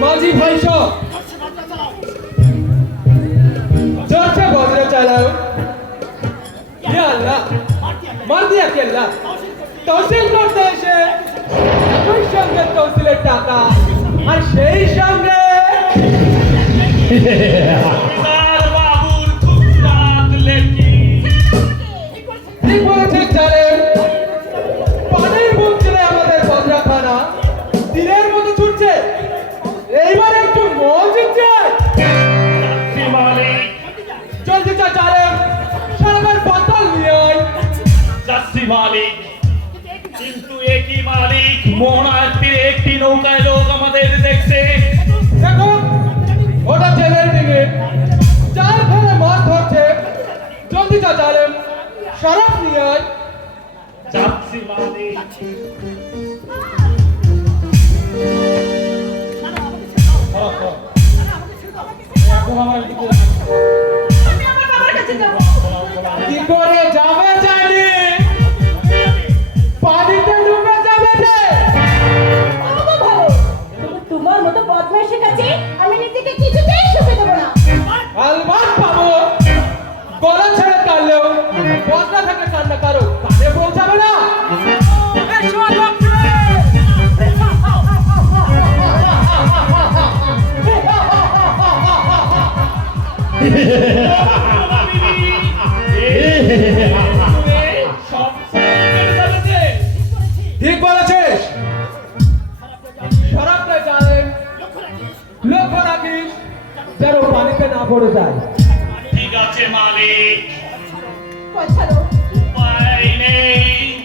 মাঝি ভাই সব। জোরছে বদলে চালাও। ইয়া আল্লাহ, মার দিয়া কি আল্লাহ? তহসিল করতে এসে একই সঙ্গে তহসিলের টাকা, আর সেই সঙ্গে মালিক। কিন্তু একই মালিক? মনাতে একটি নৌকায় লোক আমাদের দেখছে দেখো ওটা জেলের দিকে চার ফেলে মাছ ধরছে। জলদি চা চালেন শরাব নিয়ে আয়। যাচ্ছি মালিক। আমি আমার কি করে যাবে নিজেকে কিছুতেই শুতে দেবো না। আলমাত পাবো। গলা ছেড়ে কাটলেও বদলা থেকে কান্না কারও কানে পৌঁছাবে না। এই যেন পানিতে না পড়ে যায়। ঠিক আছে মালিক। উপায় নেই।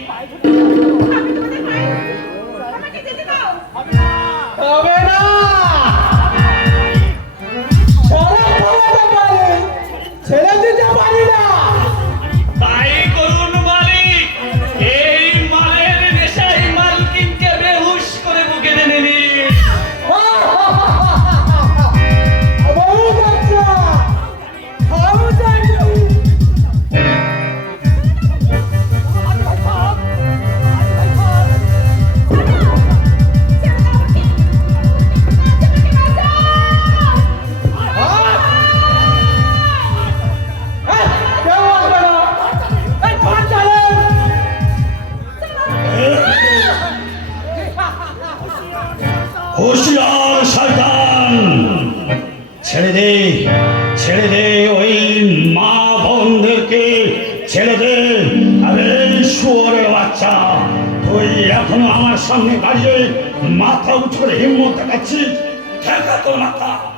হুশিয়ার শয়তান ছেড়ে দে ছেড়ে দে ওই মা বন্ধুকে ছেড়ে দে। আরে, শুয়োরের বাচ্চা, তুই এখনও আমার সামনে দাঁড়িয়ে মাথা উঠে হিম্মত দেখাচ্ছিস? ঠেকা তোর মাথা।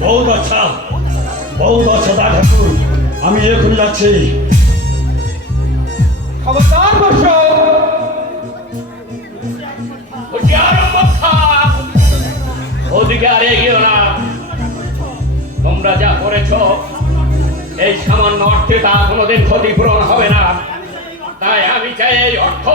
বহুত আচ্ছা বহুত আচ্ছা দা ঠাকুর আমি এখনই যাচ্ছি। খবরদার বসো। ওদিকে আর এগিয়েও না। তোমরা যা করেছ এই সামান্য অর্থে তা কোনোদিন ক্ষতিপূরণ হবে না। তাই আমি চাই এই অর্থ